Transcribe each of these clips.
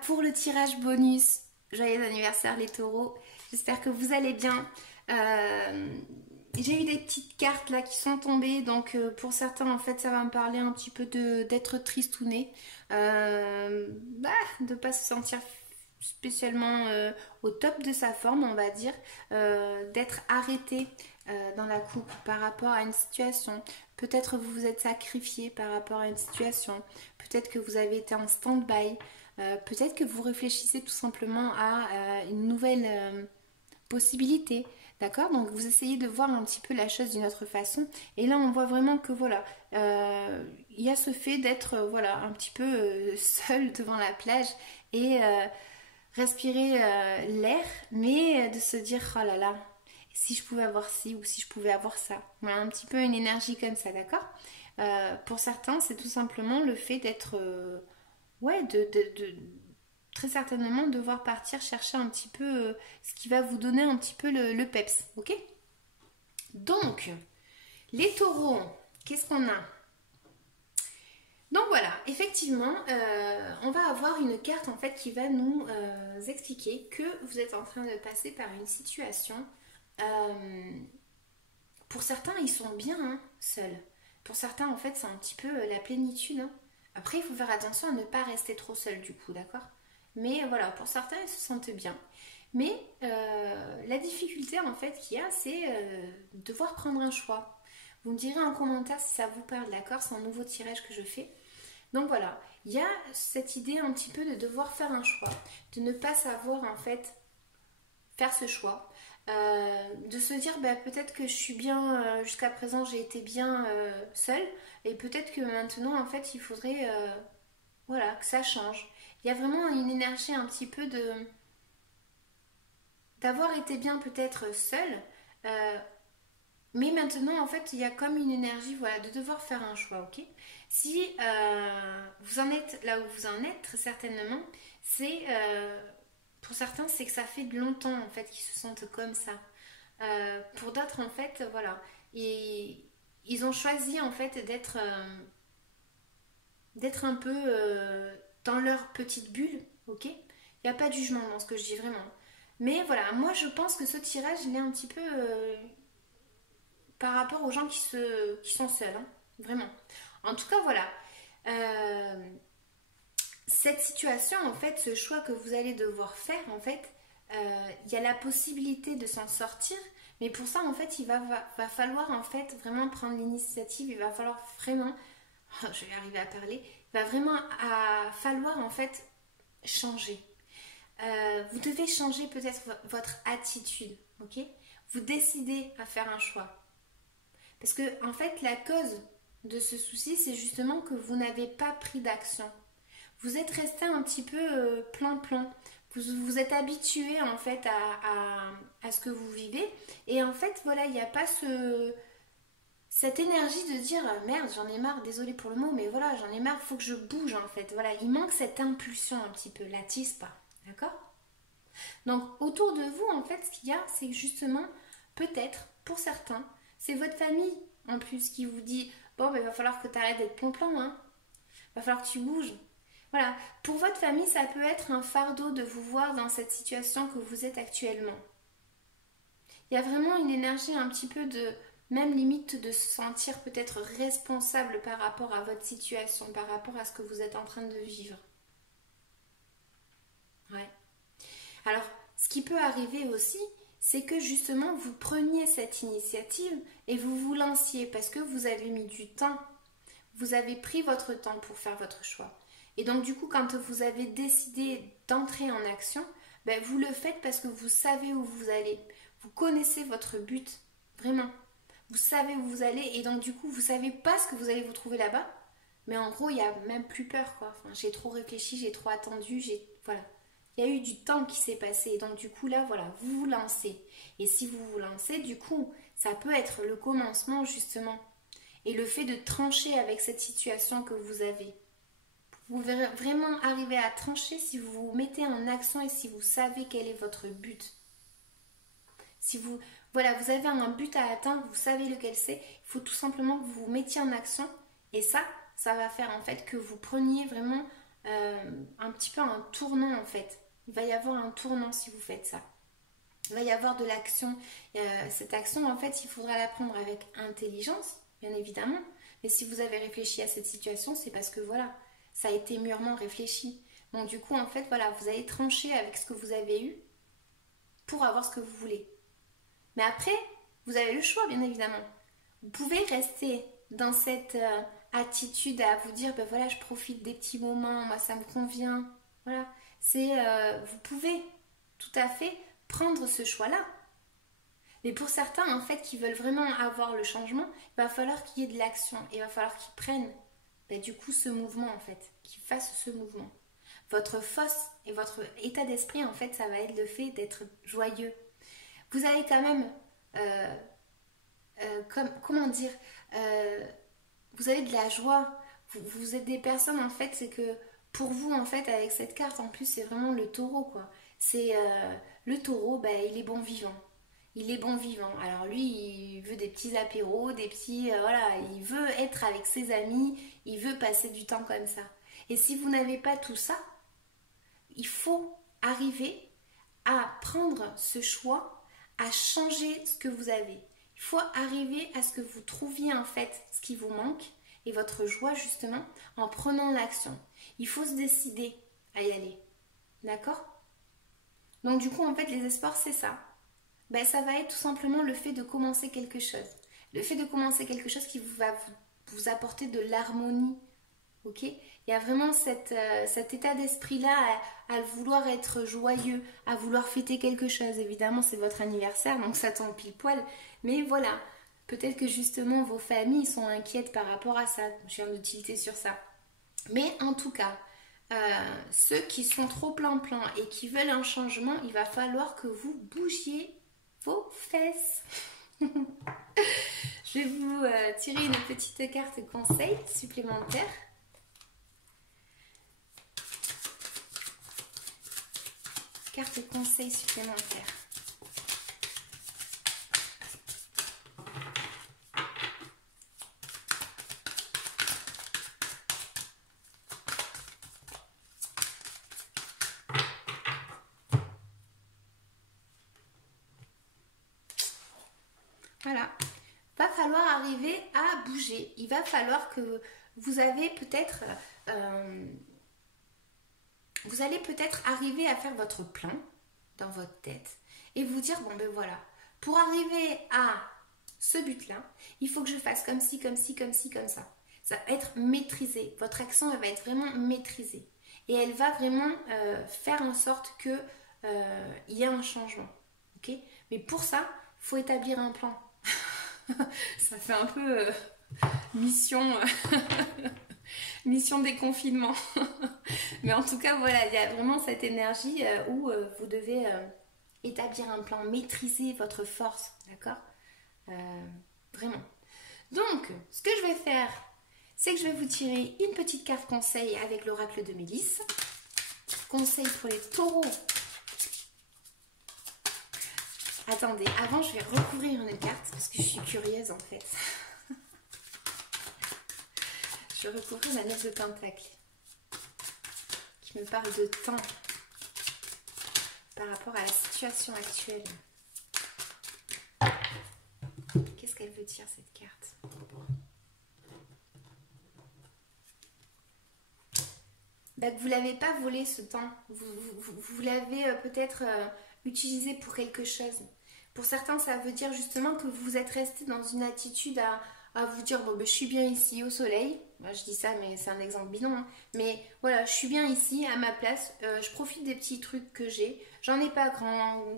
pour le tirage bonus. Joyeux anniversaire les taureaux. J'espère que vous allez bien. J'ai eu des petites cartes là qui sont tombées. Donc pour certains en fait ça va me parler un petit peu d'être tristouné. De pas se sentir spécialement au top de sa forme on va dire. D'être arrêté dans la coupe par rapport à une situation. Peut-être vous vous êtes sacrifié par rapport à une situation. Peut-être que vous avez été en stand-by. Peut-être que vous réfléchissez tout simplement à une nouvelle possibilité. D'accord? Donc vous essayez de voir un petit peu la chose d'une autre façon. Et là on voit vraiment que voilà, il y a ce fait d'être voilà, un petit peu seul devant la plage et respirer l'air, mais de se dire oh là là, si je pouvais avoir ci ou si je pouvais avoir ça. Voilà, un petit peu une énergie comme ça, d'accord? Pour certains, c'est tout simplement le fait d'être... ouais, très certainement devoir partir chercher un petit peu ce qui va vous donner un petit peu le peps, ok? Donc, les taureaux, qu'est-ce qu'on a? Donc voilà, effectivement, on va avoir une carte en fait qui va nous expliquer que vous êtes en train de passer par une situation. Pour certains, ils sont bien hein, seuls. Pour certains, en fait, c'est un petit peu la plénitude. Hein. Après, il faut faire attention à ne pas rester trop seul du coup, d'accord? Mais voilà, pour certains, ils se sentent bien. Mais la difficulté en fait qu'il y a, c'est devoir prendre un choix. Vous me direz en commentaire si ça vous parle, d'accord? C'est un nouveau tirage que je fais. Donc voilà, il y a cette idée un petit peu de devoir faire un choix, de ne pas savoir en fait faire ce choix, de se dire bah, peut-être que je suis bien, jusqu'à présent j'ai été bien seule et peut-être que maintenant en fait il faudrait voilà, que ça change. Il y a vraiment une énergie un petit peu de d'avoir été bien peut-être seule, mais maintenant, en fait, il y a comme une énergie, voilà, de devoir faire un choix, ok? Si vous en êtes là où vous en êtes, très certainement, c'est pour certains, c'est que ça fait longtemps en fait qu'ils se sentent comme ça. Pour d'autres, en fait, voilà, ils ont choisi en fait d'être un peu dans leur petite bulle, ok? Il n'y a pas de jugement dans ce que je dis vraiment. Mais voilà, moi je pense que ce tirage, il est un petit peu par rapport aux gens qui sont seuls, hein, vraiment. En tout cas, voilà. Euh, cette situation, en fait, ce choix que vous allez devoir faire, en fait, il y a la possibilité de s'en sortir, mais pour ça, en fait, va falloir, en fait, vraiment prendre l'initiative, il va falloir vraiment, je vais arriver à parler, il va vraiment falloir, en fait, changer. Vous devez changer peut-être votre attitude, ok? Vous décidez à faire un choix. Parce que, en fait, la cause de ce souci, c'est justement que vous n'avez pas pris d'action. Vous êtes resté un petit peu plan-plan. Vous vous êtes habitué, en fait, à ce que vous vivez. Et en fait, voilà, il n'y a pas cette énergie de dire merde, j'en ai marre, désolé pour le mot, mais voilà, j'en ai marre, il faut que je bouge, en fait. Voilà, il manque cette impulsion un petit peu, la tispa. D'accord? Donc, autour de vous, en fait, ce qu'il y a, c'est justement, peut-être, pour certains, c'est votre famille en plus qui vous dit bon ben, il va falloir que tu arrêtes d'être plan-plan, hein. Il va falloir que tu bouges. Voilà, pour votre famille ça peut être un fardeau de vous voir dans cette situation que vous êtes actuellement. Il y a vraiment une énergie un petit peu de même limite de se sentir peut-être responsable par rapport à votre situation, par rapport à ce que vous êtes en train de vivre. Ouais. Alors, ce qui peut arriver aussi, c'est que justement vous preniez cette initiative et vous vous lanciez parce que vous avez mis du temps. Vous avez pris votre temps pour faire votre choix. Et donc du coup, quand vous avez décidé d'entrer en action, ben, vous le faites parce que vous savez où vous allez. Vous connaissez votre but, vraiment. Vous savez où vous allez et donc du coup, vous savez pas ce que vous allez vous trouver là-bas. Mais en gros, il n'y a même plus peur, quoi. Enfin, j'ai trop réfléchi, j'ai trop attendu, voilà. Il y a eu du temps qui s'est passé. Et donc, du coup, là, voilà, vous vous lancez. Et si vous vous lancez, du coup, ça peut être le commencement, justement. Et le fait de trancher avec cette situation que vous avez. Vous verrez vraiment arriver à trancher si vous vous mettez en action et si vous savez quel est votre but. Si vous, voilà, vous avez un but à atteindre, vous savez lequel c'est, il faut tout simplement que vous vous mettiez en action. Et ça va faire en fait que vous preniez vraiment un petit peu un tournant en fait. Il va y avoir un tournant si vous faites ça. Il va y avoir de l'action. Cette action, en fait, il faudra la prendre avec intelligence, bien évidemment. Mais si vous avez réfléchi à cette situation, c'est parce que voilà, ça a été mûrement réfléchi. Donc du coup, en fait, voilà, vous allez trancher avec ce que vous avez eu pour avoir ce que vous voulez. Mais après, vous avez le choix, bien évidemment. Vous pouvez rester dans cette attitude à vous dire, ben voilà, je profite des petits moments, moi ça me convient. Voilà, vous pouvez tout à fait prendre ce choix-là. Mais pour certains, en fait, qui veulent vraiment avoir le changement, il va falloir qu'il y ait de l'action. Il va falloir qu'ils prennent, ben, du coup, ce mouvement, en fait, qu'ils fassent ce mouvement. Votre force et votre état d'esprit, en fait, ça va être le fait d'être joyeux. Vous avez quand même, comment dire, vous avez de la joie. Vous êtes des personnes, en fait, c'est que pour vous, en fait, avec cette carte, en plus, c'est vraiment le taureau, quoi. C'est le taureau, ben, il est bon vivant. Il est bon vivant. Alors lui, il veut des petits apéros, des petits... voilà, il veut être avec ses amis, il veut passer du temps comme ça. Et si vous n'avez pas tout ça, il faut arriver à prendre ce choix, à changer ce que vous avez. Il faut arriver à ce que vous trouviez en fait ce qui vous manque et votre joie justement en prenant l'action. Il faut se décider à y aller. D'accord ? Donc du coup en fait les espoirs c'est ça. Ben, ça va être tout simplement le fait de commencer quelque chose. Le fait de commencer quelque chose qui va vous apporter de l'harmonie. Ok ? Il y a vraiment cet état d'esprit-là à vouloir être joyeux, à vouloir fêter quelque chose. Évidemment, c'est votre anniversaire, donc ça tombe pile poil. Mais voilà, peut-être que justement vos familles sont inquiètes par rapport à ça. Je viens de tilter sur ça. Mais en tout cas, ceux qui sont trop plan-plan et qui veulent un changement, il va falloir que vous bougiez vos fesses. Je vais vous tirer une petite carte conseil supplémentaire. Carte conseil supplémentaire. Voilà. Va falloir arriver à bouger. Il va falloir que vous avez peut-être... vous allez peut-être arriver à faire votre plan dans votre tête et vous dire, bon ben voilà, pour arriver à ce but-là, il faut que je fasse comme ci, comme ci, comme ci, comme ça. Ça va être maîtrisé. Votre action, elle va être vraiment maîtrisée. Et elle va vraiment faire en sorte qu'il y ait un changement. Okay ? Mais pour ça, il faut établir un plan. Ça fait un peu mission... mission déconfinement. Mais en tout cas, voilà, il y a vraiment cette énergie où vous devez établir un plan, maîtriser votre force, d'accord ? Vraiment. Donc, ce que je vais faire, c'est que je vais vous tirer une petite carte conseil avec l'oracle de Mélisse. Conseil pour les taureaux. Attendez, avant, je vais recouvrir une carte parce que je suis curieuse en fait. Je vais recouvrir la 9 de Pentacle qui me parle de temps par rapport à la situation actuelle. Qu'est-ce qu'elle veut dire cette carte ? Bah, vous ne l'avez pas volé ce temps. Vous l'avez peut-être utilisé pour quelque chose. Pour certains, ça veut dire justement que vous êtes resté dans une attitude à vous dire bon, ben, je suis bien ici au soleil. Moi, je dis ça, mais c'est un exemple bidon. Hein. Mais voilà, je suis bien ici à ma place. Je profite des petits trucs que j'ai. J'en ai pas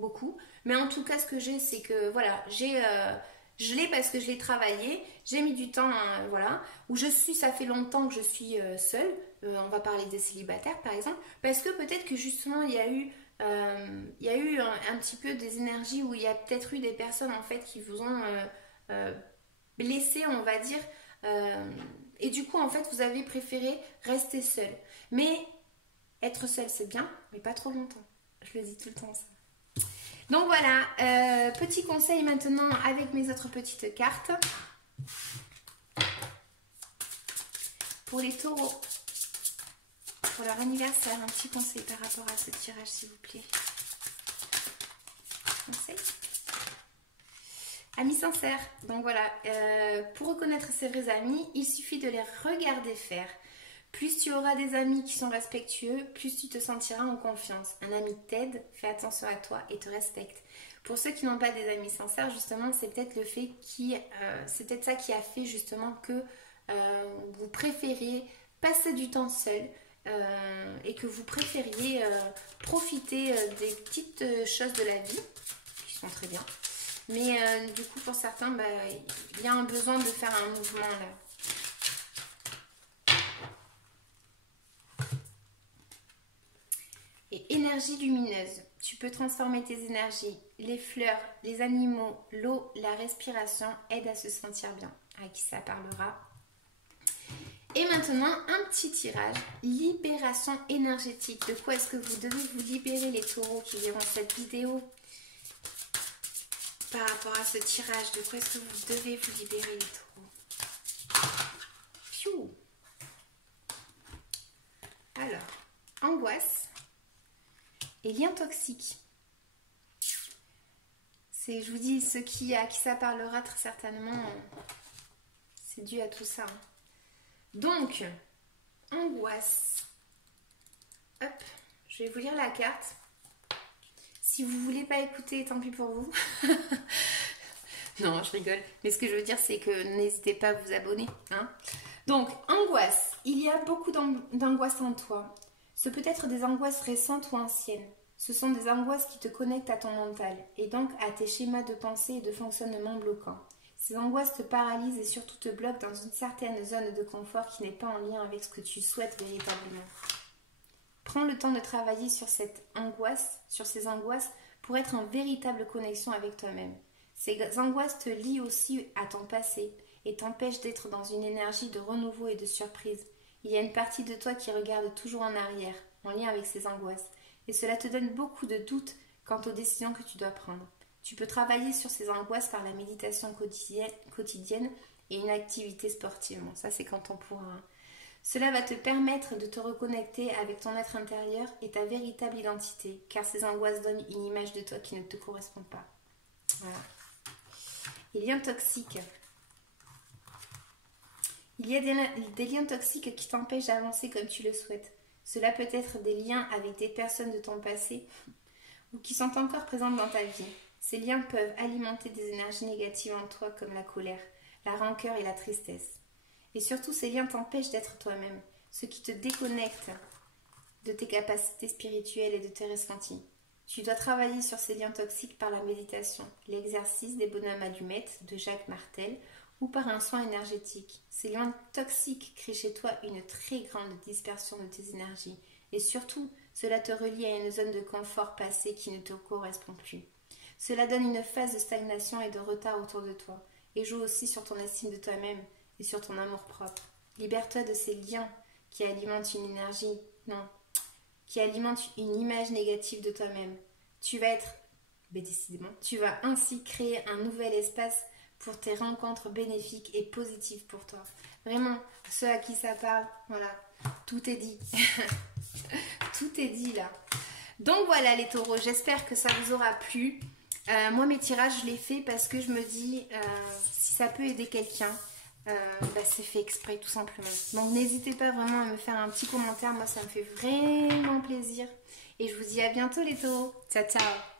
beaucoup. Mais en tout cas, ce que j'ai, c'est que voilà, je l'ai parce que je l'ai travaillé. J'ai mis du temps, voilà. Où je suis, ça fait longtemps que je suis seule. On va parler des célibataires, par exemple. Parce que peut-être que justement, il y a eu un petit peu des énergies où il y a peut-être eu des personnes en fait qui vous ont blessé, on va dire, et du coup en fait vous avez préféré rester seul. Mais être seul c'est bien, mais pas trop longtemps. Je le dis tout le temps ça. Donc voilà, petit conseil maintenant avec mes autres petites cartes. Pour les taureaux. pour leur anniversaire, un petit conseil par rapport à ce tirage, s'il vous plaît. Conseil. Amis sincères, donc voilà, pour reconnaître ses vrais amis, il suffit de les regarder faire. Plus tu auras des amis qui sont respectueux, plus tu te sentiras en confiance. Un ami t'aide, fait attention à toi et te respecte. Pour ceux qui n'ont pas des amis sincères, justement, c'est peut-être le fait c'est peut-être ça qui a fait justement que vous préférez passer du temps seul et que vous préfériez profiter des petites choses de la vie qui sont très bien. Mais du coup, pour certains, il y a un besoin de faire un mouvement là. Et énergie lumineuse. Tu peux transformer tes énergies. Les fleurs, les animaux, l'eau, la respiration aident à se sentir bien. À qui ça parlera? Et maintenant, un petit tirage. Libération énergétique. De quoi est-ce que vous devez vous libérer, les taureaux qui verront cette vidéo? Par rapport à ce tirage, de quoi est-ce que vous devez vous libérer, les taureaux? Pfiou. Alors, angoisse et liens toxiques. Je vous dis, à qui ça parlera très certainement, c'est dû à tout ça. Donc, angoisse. Hop, je vais vous lire la carte. Si vous voulez pas écouter, tant pis pour vous. Non, je rigole. Mais ce que je veux dire, c'est que n'hésitez pas à vous abonner. Hein. Donc, angoisse. Il y a beaucoup d'angoisse en toi. Ce peut être des angoisses récentes ou anciennes. Ce sont des angoisses qui te connectent à ton mental et donc à tes schémas de pensée et de fonctionnement bloquants. Ces angoisses te paralysent et surtout te bloquent dans une certaine zone de confort qui n'est pas en lien avec ce que tu souhaites véritablement. Prends le temps de travailler sur ces angoisses pour être en véritable connexion avec toi-même. Ces angoisses te lient aussi à ton passé et t'empêchent d'être dans une énergie de renouveau et de surprise. Il y a une partie de toi qui regarde toujours en arrière, en lien avec ces angoisses, et cela te donne beaucoup de doutes quant aux décisions que tu dois prendre. Tu peux travailler sur ces angoisses par la méditation quotidienne et une activité sportive. Bon, ça c'est quand on pourra. Hein. Cela va te permettre de te reconnecter avec ton être intérieur et ta véritable identité, car ces angoisses donnent une image de toi qui ne te correspond pas. Voilà. Les liens toxiques. Il y a des liens toxiques qui t'empêchent d'avancer comme tu le souhaites. Cela peut être des liens avec des personnes de ton passé ou qui sont encore présentes dans ta vie. Ces liens peuvent alimenter des énergies négatives en toi comme la colère, la rancœur et la tristesse. Et surtout, ces liens t'empêchent d'être toi-même, ce qui te déconnecte de tes capacités spirituelles et de tes ressentis. Tu dois travailler sur ces liens toxiques par la méditation, l'exercice des bonhommes allumettes de Jacques Martel ou par un soin énergétique. Ces liens toxiques créent chez toi une très grande dispersion de tes énergies et surtout, cela te relie à une zone de confort passé qui ne te correspond plus. Cela donne une phase de stagnation et de retard autour de toi et joue aussi sur ton estime de toi-même et sur ton amour-propre. Libère-toi de ces liens qui alimentent qui alimentent une image négative de toi-même. Tu vas ainsi créer un nouvel espace pour tes rencontres bénéfiques et positives pour toi. Vraiment, ceux à qui ça parle, voilà, tout est dit. Tout est dit là. Donc voilà les taureaux, j'espère que ça vous aura plu. Moi mes tirages je les fais parce que je me dis si ça peut aider quelqu'un, c'est fait exprès tout simplement. Donc n'hésitez pas vraiment à me faire un petit commentaire, moi ça me fait vraiment plaisir. Et je vous dis à bientôt les taureaux. Ciao ciao.